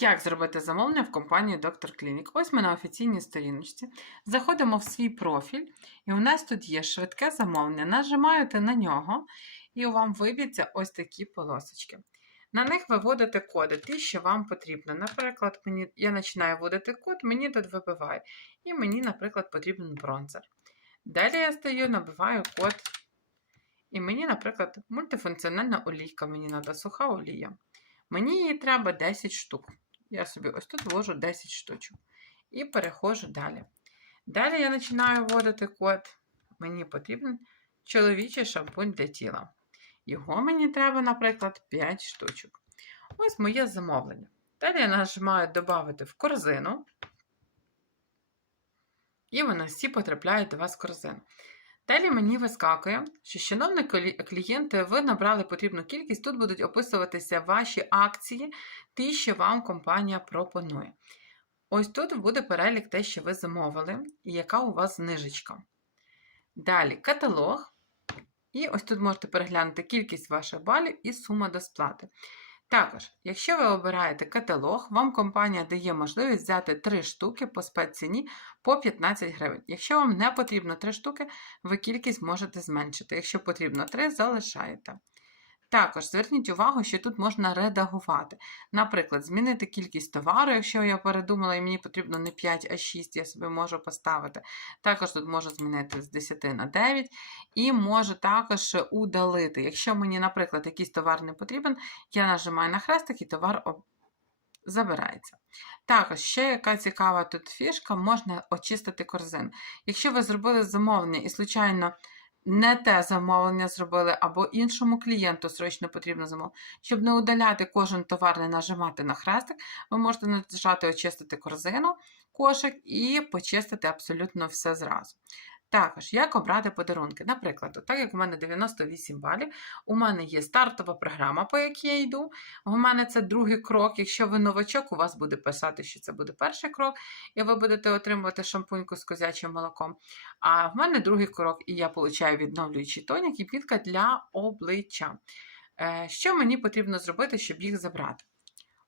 Як зробити замовлення в компанії Доктор Клінік? Ось ми на офіційній сторіночці. Заходимо в свій профіль, і у нас тут є швидке замовлення. Нажимаєте на нього, і вам виб'ються ось такі полосочки. На них ви вводите коди, ті, що вам потрібно. Наприклад, мені, я починаю вводити код, мені тут вибиває. І мені, наприклад, потрібен бронзер. Далі я стою, набиваю код. І мені, наприклад, мультифункціональна олійка, мені треба суха олія. Мені її треба 10 штук. Я собі ось тут ввожу 10 штучок. І переходжу далі. Далі я починаю вводити код. Мені потрібен чоловічий шампунь для тіла. Його мені треба, наприклад, 5 штучок. Ось моє замовлення. Далі я нажимаю Додати в корзину. І вони всі потрапляють до вас в корзину. Далі мені вискакує, що, шановні клієнти, ви набрали потрібну кількість. Тут будуть описуватися ваші акції, ті, що вам компанія пропонує. Ось тут буде перелік те, що ви замовили, і яка у вас знижечка. Далі каталог. І ось тут можете переглянути кількість ваших балів і сума до сплати. Також, якщо ви обираєте каталог, вам компанія дає можливість взяти 3 штуки по спецціні по 15 гривень. Якщо вам не потрібно 3 штуки, ви кількість можете зменшити. Якщо потрібно 3, залишаєте. Також зверніть увагу, що тут можна редагувати. Наприклад, змінити кількість товару, якщо я передумала і мені потрібно не 5, а 6, я собі можу поставити. Також тут можу змінити з 10 на 9 і можу також удалити. Якщо мені, наприклад, якийсь товар не потрібен, я нажимаю на хрестик і товар забирається. Також ще яка цікава тут фішка, можна очистити корзин. Якщо ви зробили замовлення і, случайно, не те замовлення зробили, або іншому клієнту срочно потрібно замовлення, щоб не удаляти кожен товар, не нажимати на хрестик, ви можете нажати очистити корзину, кошик і почистити абсолютно все зразу. Також, як обрати подарунки? Наприклад, так як у мене 98 балів, у мене є стартова програма, по якій я йду. У мене це другий крок. Якщо ви новачок, у вас буде писати, що це буде перший крок, і ви будете отримувати шампуньку з козячим молоком. А в мене другий крок, і я получаю відновлюючий тонік і підка для обличчя. Е, Що мені потрібно зробити, щоб їх забрати?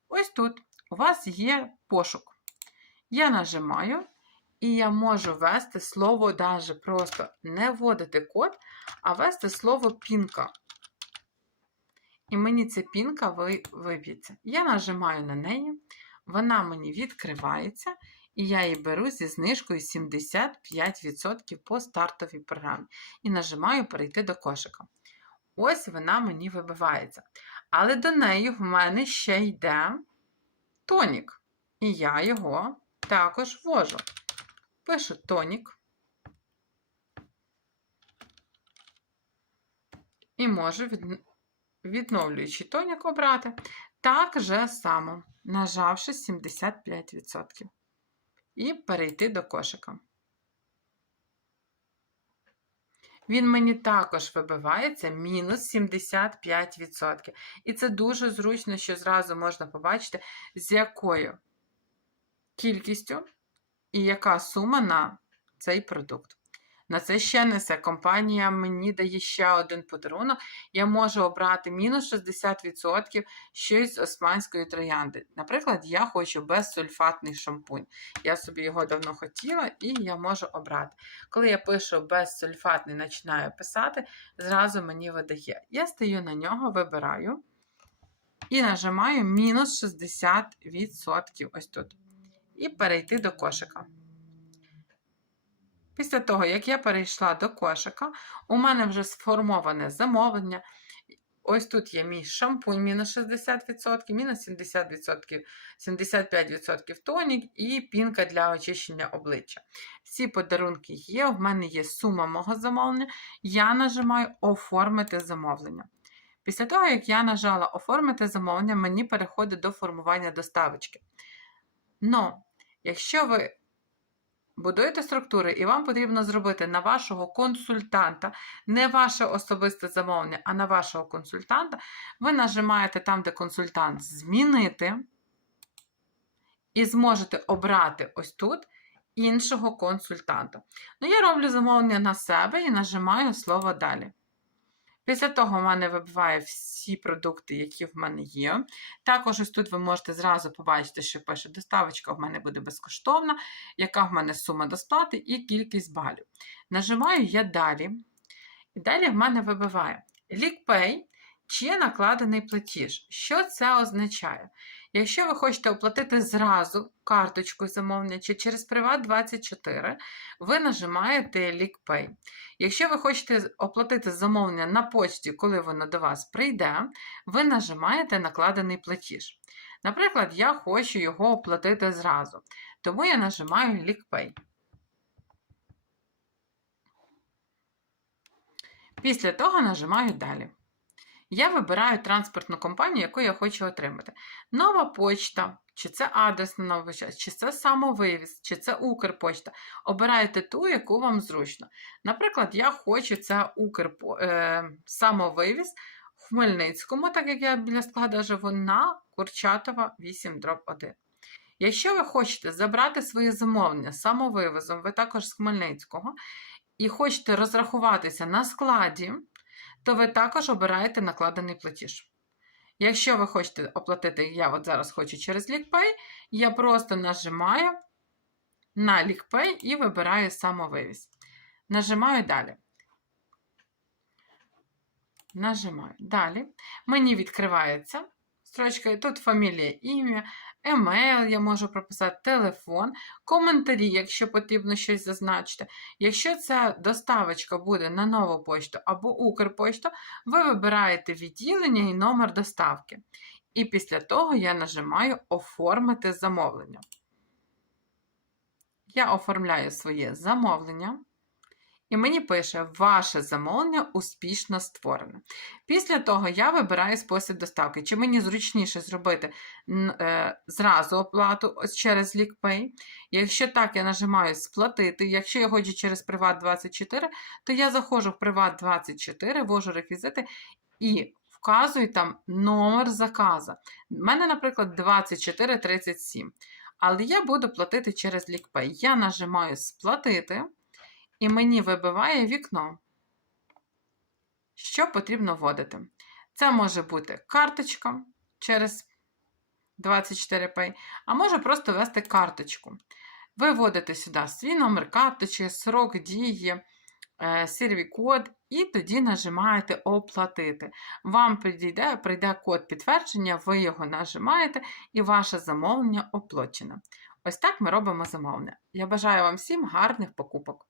Ось тут у вас є пошук. Я нажимаю. І я можу ввести слово даже просто не вводити код, а ввести слово пінка. І мені ця пінка ви- виб'ється. Я нажимаю на неї, вона мені відкривається, і я її беру зі знижкою 75% по стартовій програмі. І нажимаю перейти до кошика. Ось вона мені вибивається. Але до неї в мене ще йде тонік. І я його також ввожу. Пишу тонік. І можу від... відновлюючий тонік обрати. Так же само, нажавши 75%. І перейти до кошика. Він мені також вибивається мінус 75%. І це дуже зручно, що зразу можна побачити, з якою кількістю і яка сума на цей продукт. На це ще несе компанія мені дає ще один подарунок. Я можу обрати мінус 60% щось з османської троянди. Наприклад, я хочу безсульфатний шампунь. Я собі його давно хотіла, і я можу обрати. Коли я пишу безсульфатний, починаю писати, зразу мені видає. Я стою на нього, вибираю і нажимаю мінус 60% ось тут. І перейти до кошика. Після того, як я перейшла до кошика, у мене вже сформоване замовлення. Ось тут є мій шампунь мінус 60%, мінус 70%, 75% тонік і пінка для очищення обличчя. Всі подарунки є, в мене є сума мого замовлення. Я нажимаю Оформити замовлення. Після того, як я нажала Оформити замовлення, мені переходить до формування доставочки. Но, якщо ви будуєте структури, і вам потрібно зробити на вашого консультанта, не ваше особисте замовлення, а на вашого консультанта, ви нажимаєте там, де консультант змінити, і зможете обрати ось тут іншого консультанта. Ну, я роблю замовлення на себе і нажимаю слово далі. Після того в мене вибиває всі продукти, які в мене є. Також ось тут ви можете зразу побачити, що пише доставочка в мене буде безкоштовна, яка в мене сума до сплати і кількість балів. Нажимаю я далі. І далі в мене вибиває LeakPay чи накладений платіж. Що це означає? Якщо ви хочете оплатити зразу карточку замовлення чи через Приват24, ви нажимаєте LeakPay. Якщо ви хочете оплатити замовлення на почті, коли воно до вас прийде, ви нажимаєте накладений платіж. Наприклад, я хочу його оплатити зразу, тому я нажимаю LeakPay. Після того нажимаю далі. Я вибираю транспортну компанію, яку я хочу отримати. Нова почта, чи це адресна нова почта, чи це самовивіз, чи це Укрпочта. Обирайте ту, яку вам зручно. Наприклад, я хочу це Укрпо... е... самовивіз в Хмельницькому, так як я біля складу живу, на Курчатова 8 1. Якщо ви хочете забрати свої замовлення самовивозом, ви також з Хмельницького, і хочете розрахуватися на складі, то ви також обираєте накладений платіж. Якщо ви хочете оплатити, я от зараз хочу через LeakPay, я просто нажимаю на LeakPay і вибираю самовивіз. Нажимаю далі. Нажимаю далі. Мені відкривається строчка, тут фамілія, ім'я, емейл я можу прописати, телефон, коментарі, якщо потрібно щось зазначити. Якщо ця доставочка буде на нову почту або Укрпошту, ви вибираєте відділення і номер доставки. І після того я нажимаю Оформити замовлення. Я оформляю своє замовлення. І мені пише, ваше замовлення успішно створене. Після того я вибираю спосіб доставки. Чи мені зручніше зробити е, зразу оплату через LeakPay. Якщо так, я нажимаю сплатити. Якщо я хочу через Приват24, то я заходжу в Приват24, ввожу реквізити і вказую там номер заказу. У мене, наприклад, 2437. Але я буду платити через LeakPay. Я нажимаю сплатити. І мені вибиває вікно. Що потрібно вводити? Це може бути карточка через 24Pay, а може просто ввести карточку. Ви вводите сюди свій номер карточки, срок дії, серві-код, і тоді нажимаєте Оплатити. Вам прийде, прийде код підтвердження, ви його нажимаєте, і ваше замовлення оплачено. Ось так ми робимо замовлення. Я бажаю вам всім гарних покупок!